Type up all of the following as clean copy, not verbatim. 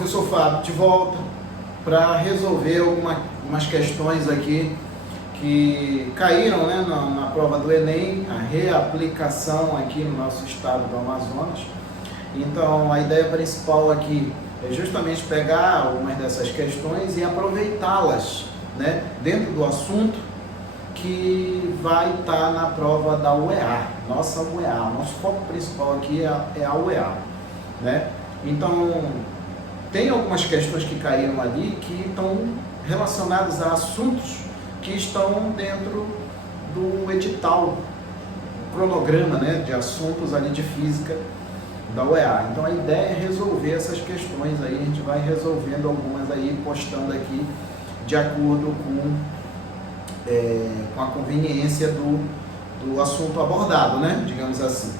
professor Fábio de volta para resolver algumas questões aqui que caíram, né, na prova do Enem, a reaplicação aqui no nosso estado do Amazonas. Então a ideia principal aqui é justamente pegar algumas dessas questões e aproveitá-las, né, dentro do assunto que vai estar na prova da UEA, nossa UEA. Nosso foco principal aqui é a UEA, né? Então tem algumas questões que caíram ali que estão relacionadas a assuntos que estão dentro do edital, cronograma, né, de assuntos ali de física da UEA. Então a ideia é resolver essas questões aí, a gente vai resolvendo algumas aí, postando aqui de acordo com a conveniência do assunto abordado, né, digamos assim.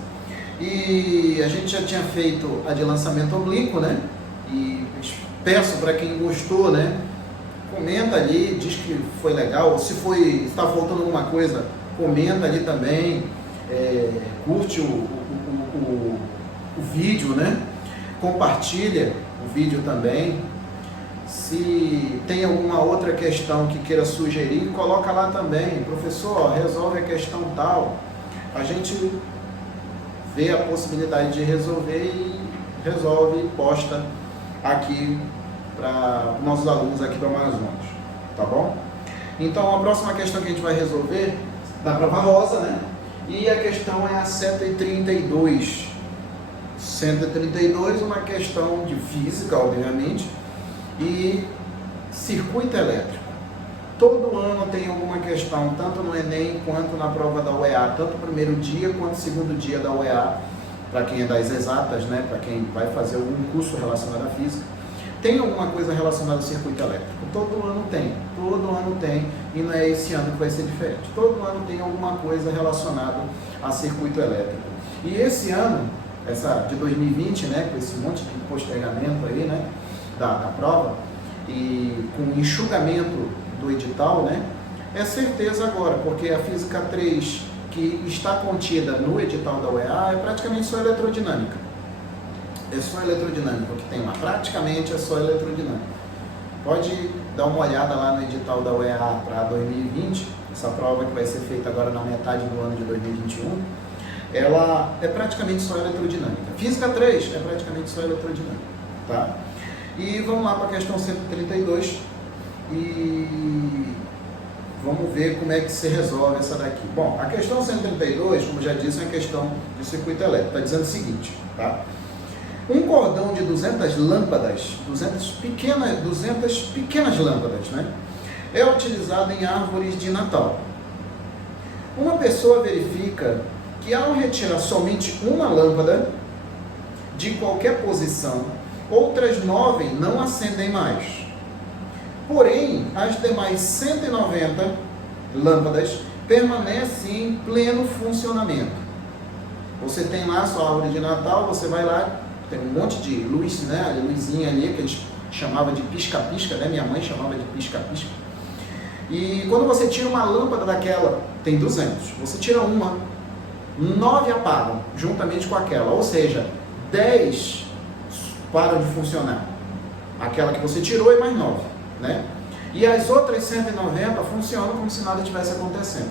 E a gente já tinha feito a de lançamento oblíquo, né, e peço para quem gostou, né, comenta ali, diz que foi legal, se está faltando alguma coisa, comenta ali também, curte o vídeo, né, compartilha o vídeo também. Se tem alguma outra questão que queira sugerir, coloca lá também, professor, resolve a questão tal. A gente vê a possibilidade de resolver e resolve e posta aqui para nossos alunos aqui do Amazonas, tá bom? Então a próxima questão que a gente vai resolver da prova rosa, né? E a questão é a 132. 132, uma questão de física, obviamente, e circuito elétrico. Todo ano tem alguma questão, tanto no Enem quanto na prova da UEA, tanto o primeiro dia quanto o segundo dia da UEFA, para quem é das exatas, né, para quem vai fazer algum curso relacionado à física, tem alguma coisa relacionada ao circuito elétrico. Todo ano tem, e não é esse ano que vai ser diferente. Todo ano tem alguma coisa relacionada a circuito elétrico. E esse ano, essa de 2020, né, com esse monte de postergamento aí, né, da prova, e com o enxugamento do edital, né, é certeza agora, porque a Física 3, que está contida no edital da UEA, é praticamente só elerodinâmica. É só elerodinâmica, o que tem lá, praticamente é só elerodinâmica. Pode dar uma olhada lá no edital da UEA para 2020, essa prova que vai ser feita agora na metade do ano de 2021, ela é praticamente só elerodinâmica. Física 3 é praticamente só elerodinâmica, tá? E vamos lá para a questão 132 e vamos ver como é que se resolve essa daqui. Bom, a questão 132, como já disse, é uma questão de circuito elétrico. Está dizendo o seguinte, tá? Um cordão de 200 lâmpadas, 200 pequenas lâmpadas, né, é utilizado em árvores de Natal. Uma pessoa verifica que ao retirar somente uma lâmpada de qualquer posição, outras 9 não acendem mais. Porém, as demais 190 lâmpadas permanecem em pleno funcionamento. Você tem lá a sua árvore de Natal, você vai lá, tem um monte de luz, né, a luzinha ali, que a gente chamava de pisca-pisca, né, minha mãe chamava de pisca-pisca. E quando você tira uma lâmpada daquela, tem 200, você tira uma, 9 apagam, juntamente com aquela, ou seja, 10 param de funcionar. Aquela que você tirou e mais 9, né? E as outras 190 funcionam como se nada tivesse acontecendo,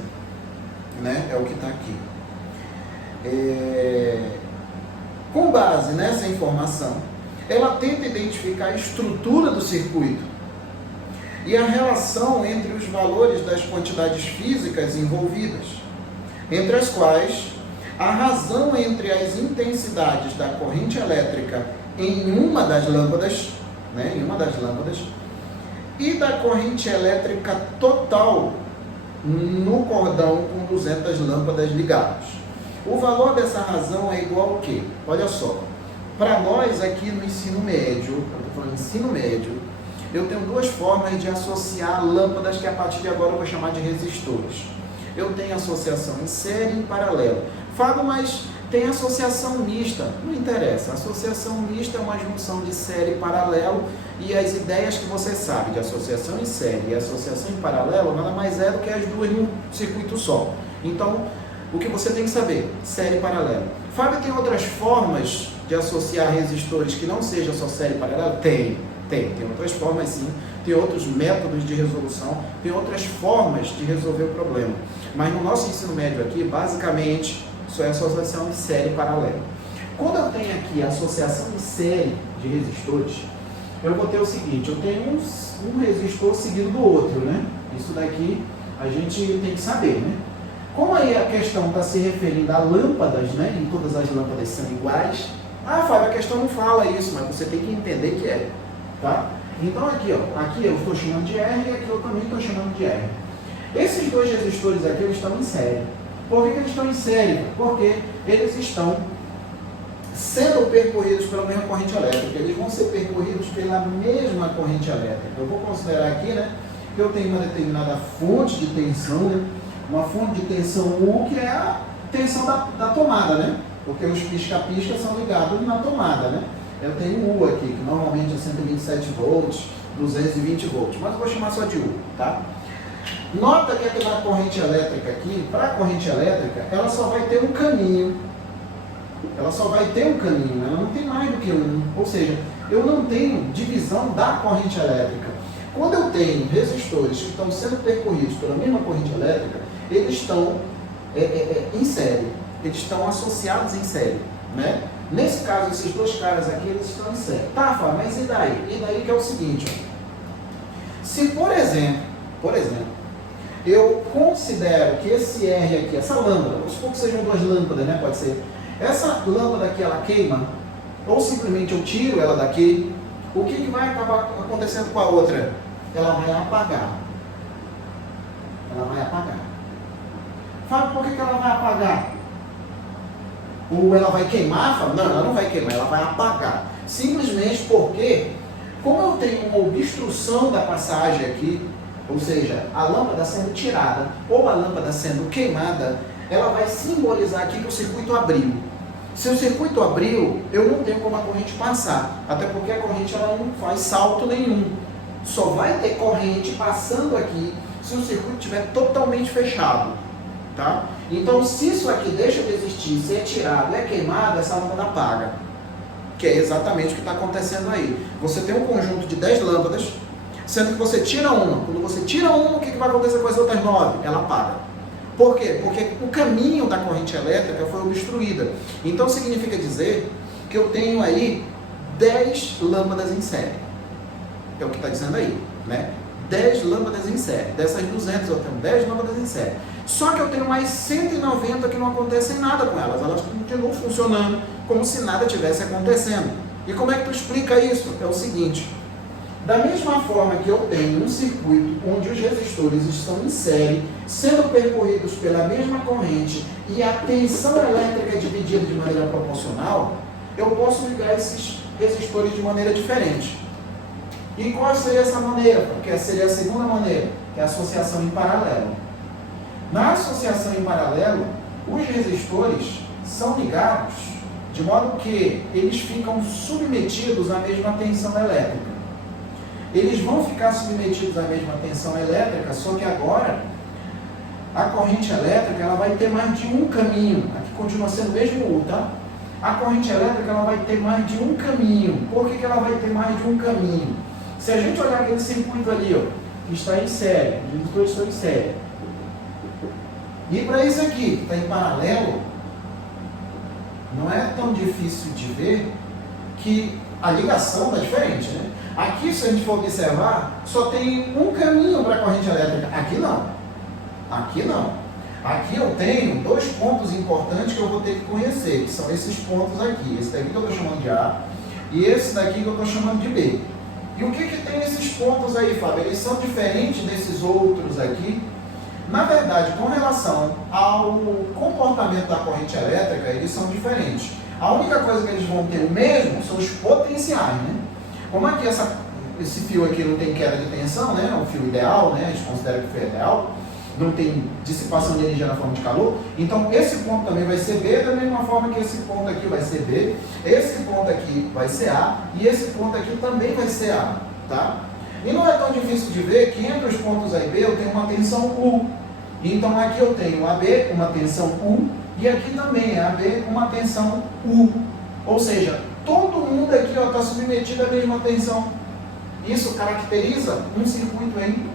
né? É o que está aqui. Com base nessa informação, ela tenta identificar a estrutura do circuito e a relação entre os valores das quantidades físicas envolvidas, entre as quais a razão entre as intensidades da corrente elétrica em uma das lâmpadas, né, e da corrente elétrica total no cordão com 200 lâmpadas ligadas. O valor dessa razão é igual ao quê? Olha só, para nós aqui no ensino médio, eu estou falando ensino médio, eu tenho duas formas de associar lâmpadas que a partir de agora eu vou chamar de resistores. Eu tenho associação em série e em paralelo. Fábio, mas tem associação mista. Não interessa. Associação mista é uma junção de série e paralelo, e as ideias que você sabe de associação em série e associação em paralelo nada mais é do que as duas num circuito só. Então, o que você tem que saber? Série e paralelo. Fábio, tem outras formas de associar resistores que não seja só série paralela? Tem outras formas sim, tem outros métodos de resolução, tem outras formas de resolver o problema. Mas no nosso ensino médio aqui, basicamente, isso é associação de série paralela. Quando eu tenho aqui a associação de série de resistores, eu vou ter o seguinte, eu tenho um resistor seguido do outro, né? Isso daqui a gente tem que saber, né? Como aí a questão está se referindo a lâmpadas, né? E todas as lâmpadas são iguais. Ah, Fábio, a questão não fala isso, mas você tem que entender que é, tá? Então aqui, ó, aqui eu estou chamando de R e aqui eu também estou chamando de R. Esses dois resistores aqui, eles estão em série. Por que eles estão em série? Porque eles estão sendo percorridos pela mesma corrente elétrica. Eles vão ser percorridos pela mesma corrente elétrica. Eu vou considerar aqui, né, que eu tenho uma determinada fonte de tensão, né, uma fonte de tensão U, que é a tensão da tomada, né? Porque os pisca-pisca são ligados na tomada, né? Eu tenho U aqui, que normalmente é 127 volts, 220 volts, mas eu vou chamar só de U, tá? Nota que aqui na corrente elétrica aqui, para a corrente elétrica, ela só vai ter um caminho. Ela só vai ter um caminho, ela não tem mais do que um. Ou seja, eu não tenho divisão da corrente elétrica. Quando eu tenho resistores que estão sendo percorridos pela mesma corrente elétrica, eles estão em série. Eles estão associados em série, né? Nesse caso, esses dois caras aqui, eles estão em série. Tá, Fábio, mas e daí? E daí que é o seguinte, ó. Se, por exemplo, eu considero que esse R aqui, essa lâmpada, vamos supor que sejam duas lâmpadas, né? Pode ser. Essa lâmpada aqui, ela queima, ou simplesmente eu tiro ela daqui, o que vai acabar acontecendo com a outra? Ela vai apagar. Ela vai apagar. Fábio, por que ela vai apagar? Ou ela vai queimar? Fábio? Não, ela não vai queimar, ela vai apagar. Simplesmente porque, como eu tenho uma obstrução da passagem aqui, ou seja, a lâmpada sendo tirada ou a lâmpada sendo queimada, ela vai simbolizar aqui que o circuito abriu. Se o circuito abriu, eu não tenho como a corrente passar, até porque a corrente ela não faz salto nenhum. Só vai ter corrente passando aqui se o circuito estiver totalmente fechado, tá? Então, se isso aqui deixa de existir, se é tirado, é queimado, essa lâmpada apaga. Que é exatamente o que está acontecendo aí. Você tem um conjunto de 10 lâmpadas, sendo que você tira uma. Quando você tira uma, o que vai acontecer com as outras 9? Ela apaga. Por quê? Porque o caminho da corrente elétrica foi obstruída. Então significa dizer que eu tenho aí 10 lâmpadas em série. É o que está dizendo aí, né? 10 lâmpadas em série. Dessas 200 eu tenho 10 lâmpadas em série. Só que eu tenho mais 190 que não acontecem nada com elas. Elas continuam funcionando como se nada tivesse acontecendo. E como é que tu explica isso? É o seguinte. Da mesma forma que eu tenho um circuito onde os resistores estão em série, sendo percorridos pela mesma corrente e a tensão elétrica é dividida de maneira proporcional, eu posso ligar esses resistores de maneira diferente. E qual seria essa maneira? Porque seria a segunda maneira, que é a associação em paralelo. Na associação em paralelo, os resistores são ligados de modo que eles ficam submetidos à mesma tensão elétrica. Eles vão ficar submetidos à mesma tensão elétrica, só que agora a corrente elétrica ela vai ter mais de um caminho. Aqui continua sendo o mesmo U, tá? A corrente elétrica ela vai ter mais de um caminho. Por que ela vai ter mais de um caminho? Se a gente olhar aquele circuito ali, ó, que está em série, os resistores estão em série, e para isso aqui, que está em paralelo, não é tão difícil de ver que a ligação está diferente, né? Aqui, se a gente for observar, só tem um caminho para a corrente elétrica. Aqui não. Aqui não. Aqui eu tenho dois pontos importantes que eu vou ter que conhecer, que são esses pontos aqui. Esse daqui que eu estou chamando de A e esse daqui que eu estou chamando de B. E o que tem nesses pontos aí, Fábio? Eles são diferentes desses outros aqui? Na verdade, com relação ao comportamento da corrente elétrica, eles são diferentes. A única coisa que eles vão ter o mesmo são os potenciais, né? Como aqui esse fio aqui não tem queda de tensão, né? É um fio ideal, né? A gente considera que o fio é ideal. Não tem dissipação de energia na forma de calor. Então, esse ponto também vai ser B, da mesma forma que esse ponto aqui vai ser B. Esse ponto aqui vai ser A. E esse ponto aqui também vai ser A, tá? E não é tão difícil de ver que entre os pontos A e B eu tenho uma tensão U. Então, aqui eu tenho AB, uma tensão U. E aqui também é AB, uma tensão U. Ou seja, todo mundo aqui está submetido à mesma tensão. Isso caracteriza um circuito em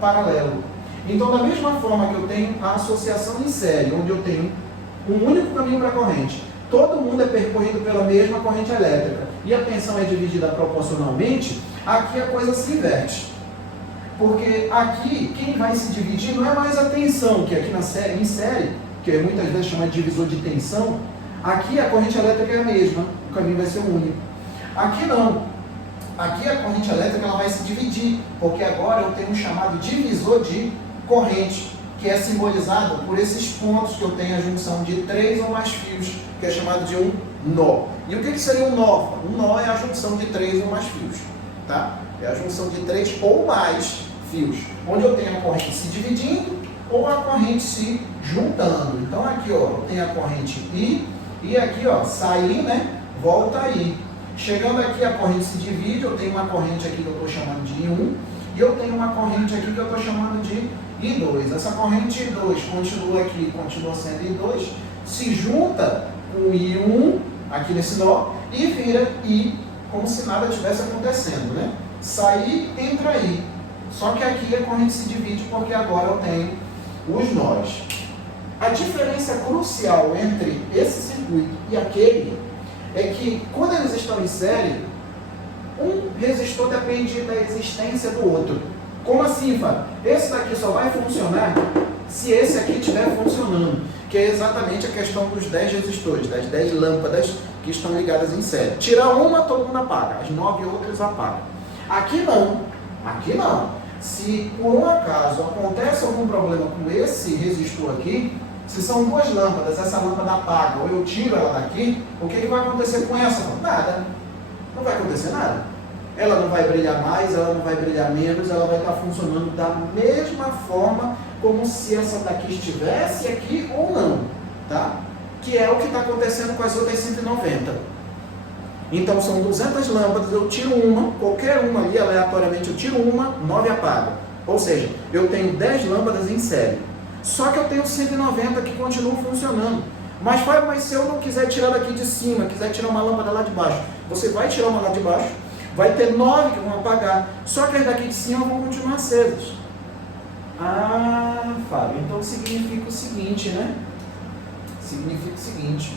paralelo. Então, da mesma forma que eu tenho a associação em série, onde eu tenho um único caminho para a corrente, todo mundo é percorrido pela mesma corrente elétrica e a tensão é dividida proporcionalmente, aqui a coisa se inverte. Porque aqui, quem vai se dividir não é mais a tensão, que aqui em série, que muitas vezes chama de divisor de tensão, aqui a corrente elétrica é a mesma, o caminho vai ser único. Aqui não. Aqui a corrente elétrica ela vai se dividir, porque agora eu tenho um chamado divisor de corrente, que é simbolizado por esses pontos que eu tenho a junção de 3 ou mais fios, que é chamado de um nó. E o que seria um nó? Um nó é a junção de 3 ou mais fios, tá? É a junção de 3 ou mais fios, onde eu tenho a corrente se dividindo ou a corrente se juntando. Então aqui, ó, eu tenho a corrente I e aqui, ó, sair, né? Volta aí. Chegando aqui, a corrente se divide, eu tenho uma corrente aqui que eu estou chamando de I1 e eu tenho uma corrente aqui que eu estou chamando de I2. Essa corrente I2 continua aqui, continua sendo I2, se junta com o I1 aqui nesse nó e vira I, como se nada tivesse acontecendo, né? Sair, entra aí. Só que aqui a corrente se divide porque agora eu tenho os nós. A diferença crucial entre esse circuito e aquele é que quando eles estão em série, um resistor depende da existência do outro. Como assim, Fábio? Esse daqui só vai funcionar se esse aqui estiver funcionando, que é exatamente a questão dos 10 resistores, das 10 lâmpadas que estão ligadas em série. Tirar uma, todo mundo apaga, as 9 outras apagam. Aqui não, aqui não. Se por um acaso acontece algum problema com esse resistor aqui, se são duas lâmpadas, essa lâmpada apaga ou eu tiro ela daqui, o que vai acontecer com essa? Nada. Não vai acontecer nada. Ela não vai brilhar mais, ela não vai brilhar menos, ela vai estar funcionando da mesma forma como se essa daqui estivesse aqui ou não, tá? Que é o que está acontecendo com as outras 190. Então são 200 lâmpadas, eu tiro uma, qualquer uma ali aleatoriamente, eu tiro uma, 9 apaga. Ou seja, eu tenho 10 lâmpadas em série. Só que eu tenho 190 que continuam funcionando. Mas se eu não quiser tirar daqui de cima, quiser tirar uma lâmpada lá de baixo, você vai tirar uma lá de baixo, vai ter 9 que vão apagar. Só que as daqui de cima vão continuar acesas. Ah, Fábio, então significa o seguinte, né? Significa o seguinte,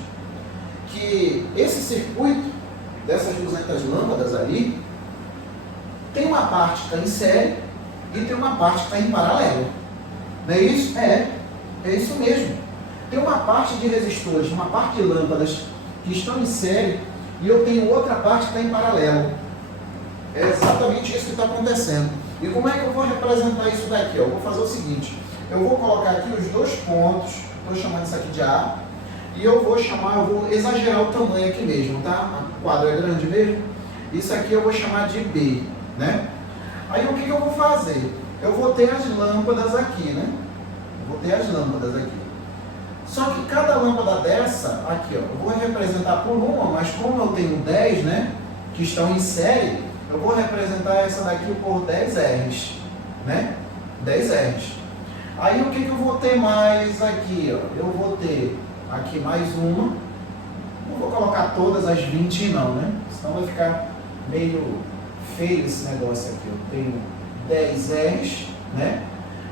que esse circuito dessas 200 lâmpadas ali, tem uma parte que está em série e tem uma parte que está em paralelo. Não é isso? É isso mesmo. Tem uma parte de resistores, uma parte de lâmpadas que estão em série e eu tenho outra parte que está em paralelo. É exatamente isso que está acontecendo. E como é que eu vou representar isso daqui? Eu vou fazer o seguinte, eu vou colocar aqui os dois pontos, estou chamando isso aqui de A, e eu vou exagerar o tamanho aqui mesmo, tá? O quadro é grande mesmo. Isso aqui eu vou chamar de B, né? Aí o que eu vou fazer? Eu vou ter as lâmpadas aqui, né? Vou ter as lâmpadas aqui. Só que cada lâmpada dessa, aqui, ó, eu vou representar por uma, mas como eu tenho 10, né? Que estão em série, eu vou representar essa daqui por 10 R's, né? 10 R's. Aí o que eu vou ter mais aqui, ó? Eu vou ter aqui mais uma. Não vou colocar todas as 20 não, né? Senão vai ficar meio feio esse negócio aqui. Eu tenho 10 R's, né?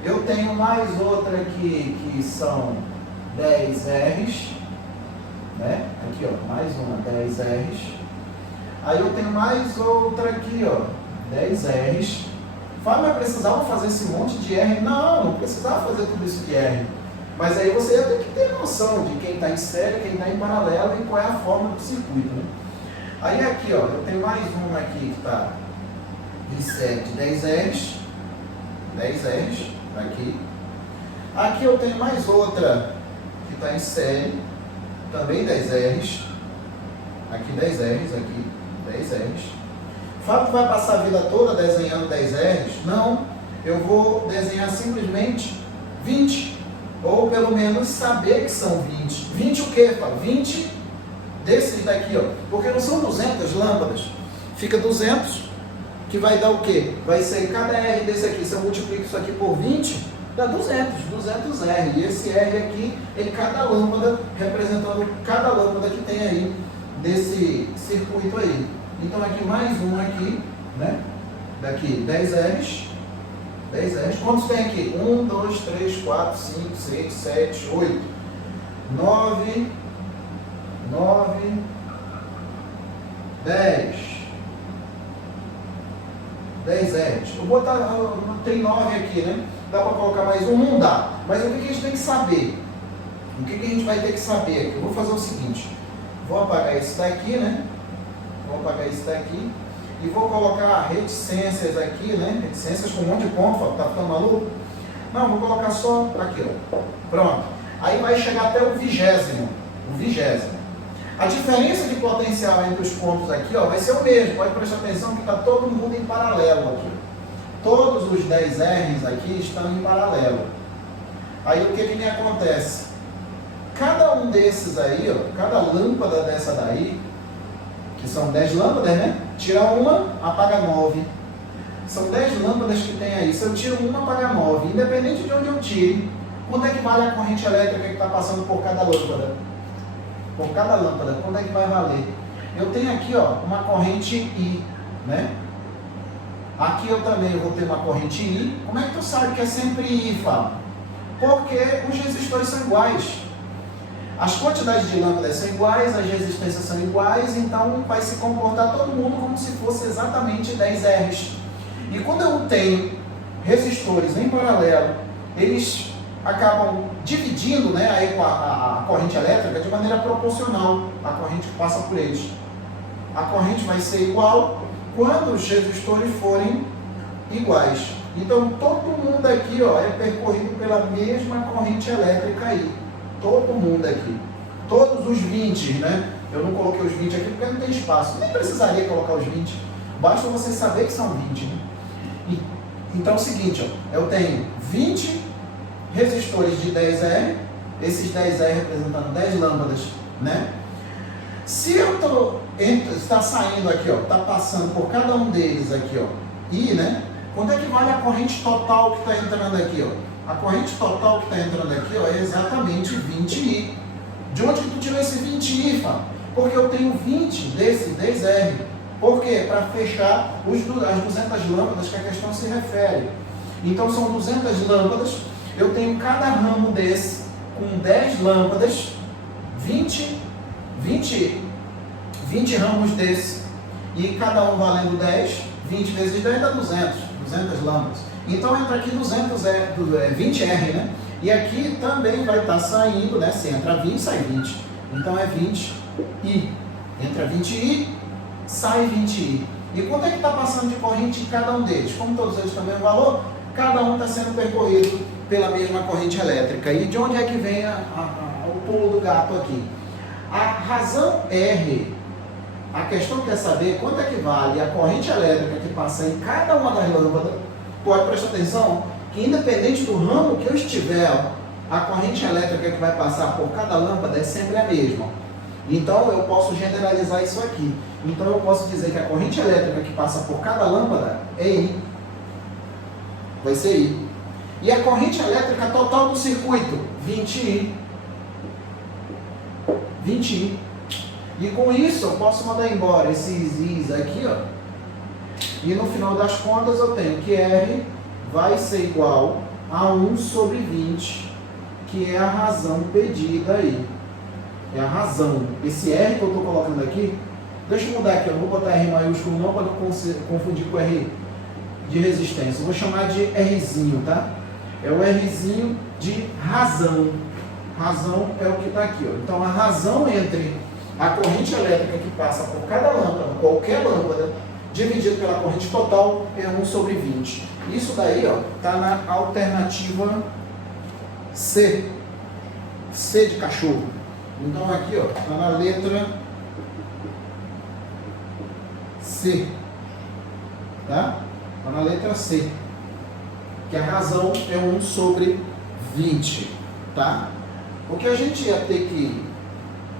Eu tenho mais outra aqui que são 10 R's, né? Aqui, ó, mais uma 10 R's. Aí eu tenho mais outra aqui, ó, 10 R's. Fábio, mas precisava fazer esse monte de R? Não precisava fazer tudo isso de R. Mas aí você ia ter que ter noção de quem está em série, quem está em paralelo e qual é a forma do circuito, né? Aí aqui, ó, eu tenho mais uma aqui que está de série de 10 R's. 10 R's, tá aqui. Aqui eu tenho mais outra que está em série, também 10 R's. Aqui 10 R's, aqui 10 R's. Fábio vai passar a vida toda desenhando 10 R's? Não, eu vou desenhar simplesmente 20. Ou pelo menos saber que são 20. 20 o quê, Fábio? 20 desses daqui, ó. Porque não são 200 lâmpadas. Fica 200, que vai dar o quê? Vai ser cada R desse aqui. Se eu multiplico isso aqui por 20, dá 200 R. E esse R aqui é cada lâmpada, representando cada lâmpada que tem aí desse circuito aí. Então aqui mais um aqui, né? Daqui 10 R's. 10 R's. Quantos tem aqui? 1, 2, 3, 4, 5, 6, 7, 8, 9, 10. 10 R's. Eu vou botar, tem 9 aqui, né? Dá para colocar mais um? Não dá. Mas o que a gente tem que saber? O que a gente vai ter que saber aqui? Eu vou fazer o seguinte. Vou apagar esse daqui, né? Vou apagar esse daqui. E vou colocar reticências aqui, né? Reticências com um monte de ponto, tá ficando maluco? Não, vou colocar só aqui, ó. Pronto. Aí vai chegar até o 20º. O 20º. A diferença de potencial entre os pontos aqui, ó, vai ser o mesmo. Pode prestar atenção que está todo mundo em paralelo aqui. Todos os 10 R's aqui estão em paralelo. Aí o que me acontece? Cada um desses aí, ó, cada lâmpada dessa daí, que são 10 lâmpadas, né? Tira uma, apaga 9. São 10 lâmpadas que tem aí. Se eu tiro uma, apaga 9. Independente de onde eu tire, quanto é que vale a corrente elétrica que está passando por cada lâmpada? Por cada lâmpada, quanto é que vai valer? Eu tenho aqui, ó, uma corrente I, né? Aqui eu também vou ter uma corrente I. Como é que tu sabe que é sempre I, Fábio? Porque os resistores são iguais. As quantidades de lâmpadas são iguais, as resistências são iguais, então vai se comportar todo mundo como se fosse exatamente 10 R's. E quando eu tenho resistores em paralelo, eles acabam dividindo, né, a corrente elétrica de maneira proporcional à corrente que passa por eles. A corrente vai ser igual quando os resistores forem iguais. Então todo mundo aqui, ó, é percorrido pela mesma corrente elétrica aí. Todo mundo aqui. Todos os 20, né? Eu não coloquei os 20 aqui porque não tem espaço. Nem precisaria colocar os 20. Basta você saber que são 20. Né? Então é o seguinte, ó, eu tenho 20 resistores de 10R, esses 10R representando 10 lâmpadas, né? Se eu está saindo aqui, ó, está passando por cada um deles aqui, ó, I, né? Quanto é que vale a corrente total que está entrando aqui, ó? A corrente total que está entrando aqui, ó, é exatamente 20I. De onde que tu tirou esse 20I, Fábio? Porque eu tenho 20 desse 10R. Por quê? Para fechar as 200 lâmpadas que a questão se refere. Então são 200 lâmpadas. Eu tenho cada ramo desse com 10 lâmpadas, 20 ramos desse, e cada um valendo 10, 20 vezes 10 dá 200 lâmpadas. Então entra aqui 20R, né? E aqui também vai estar saindo, né? Se entra 20, sai 20. Então é 20I. Entra 20I, sai 20I. E quanto é que está passando de corrente em cada um deles? Como todos eles têm o mesmo valor, cada um está sendo percorrido pela mesma corrente elétrica. E de onde é que vem o pulo do gato aqui? A razão R, a questão quer saber quanto é que vale a corrente elétrica que passa em cada uma das lâmpadas. Pode prestar atenção que independente do ramo que eu estiver, a corrente elétrica que vai passar por cada lâmpada é sempre a mesma. Então eu posso generalizar isso aqui. Então eu posso dizer que a corrente elétrica que passa por cada lâmpada é I. Vai ser I. E a corrente elétrica total do circuito, 20I. 20I. E com isso eu posso mandar embora esses I's aqui, ó. E no final das contas eu tenho que R vai ser igual a 1 sobre 20, que é a razão pedida aí. É a razão. Esse R que eu estou colocando aqui, deixa eu mudar aqui, eu não vou botar R maiúsculo não para não confundir com R de resistência. Eu vou chamar de Rzinho, tá? É o Rzinho de razão. Razão é o que está aqui, ó. Então a razão entre a corrente elétrica que passa por cada lâmpada, qualquer lâmpada, dividido pela corrente total, é 1 sobre 20. Isso daí está na alternativa C. C de cachorro. Então aqui está na letra C. Tá? Está na letra C. Que a razão é 1 sobre 20. Tá? O que a gente ia ter que...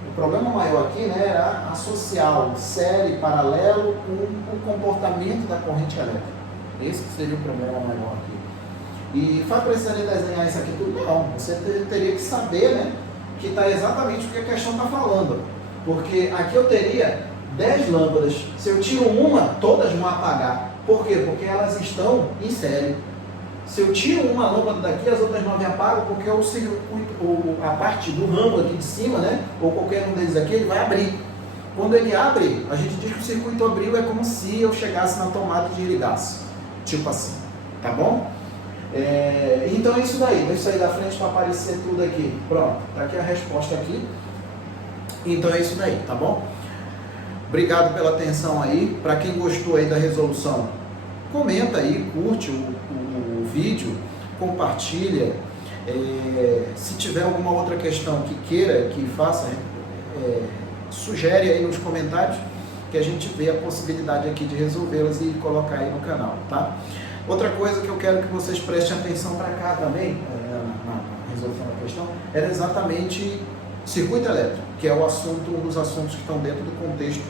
O problema maior aqui, né, era associar o série paralelo com o comportamento da corrente elétrica. Esse que seria o problema maior aqui. E vai precisar desenhar isso aqui tudo? Não. Você teria que saber, né, que está exatamente o que a questão está falando. Porque aqui eu teria 10 lâmpadas. Se eu tiro uma, todas vão apagar. Por quê? Porque elas estão em série. Se eu tiro uma lâmpada daqui, as outras 9 apagam, porque o circuito, a parte do ramo aqui de cima, né, ou qualquer um deles aqui, ele vai abrir. Quando ele abre, a gente diz que o circuito abriu, é como se eu chegasse na tomada e desligasse. Tipo assim, tá bom? Então é isso daí. Vou sair da frente para aparecer tudo aqui. Pronto, tá aqui a resposta aqui. Então é isso daí, tá bom? Obrigado pela atenção aí. Para quem gostou aí da resolução, comenta aí, curte o vídeo, compartilha. Se tiver alguma outra questão que queira que faça, sugere aí nos comentários que a gente vê a possibilidade aqui de resolvê-las e colocar aí no canal, tá? Outra coisa que eu quero que vocês prestem atenção para cá também, na resolução da questão, era exatamente circuito elétrico, que é um dos assuntos que estão dentro do contexto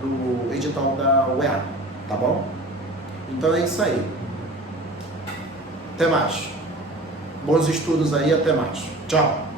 do edital da UEA, tá bom? Então é isso aí. Até mais. Bons estudos aí, até mais. Tchau.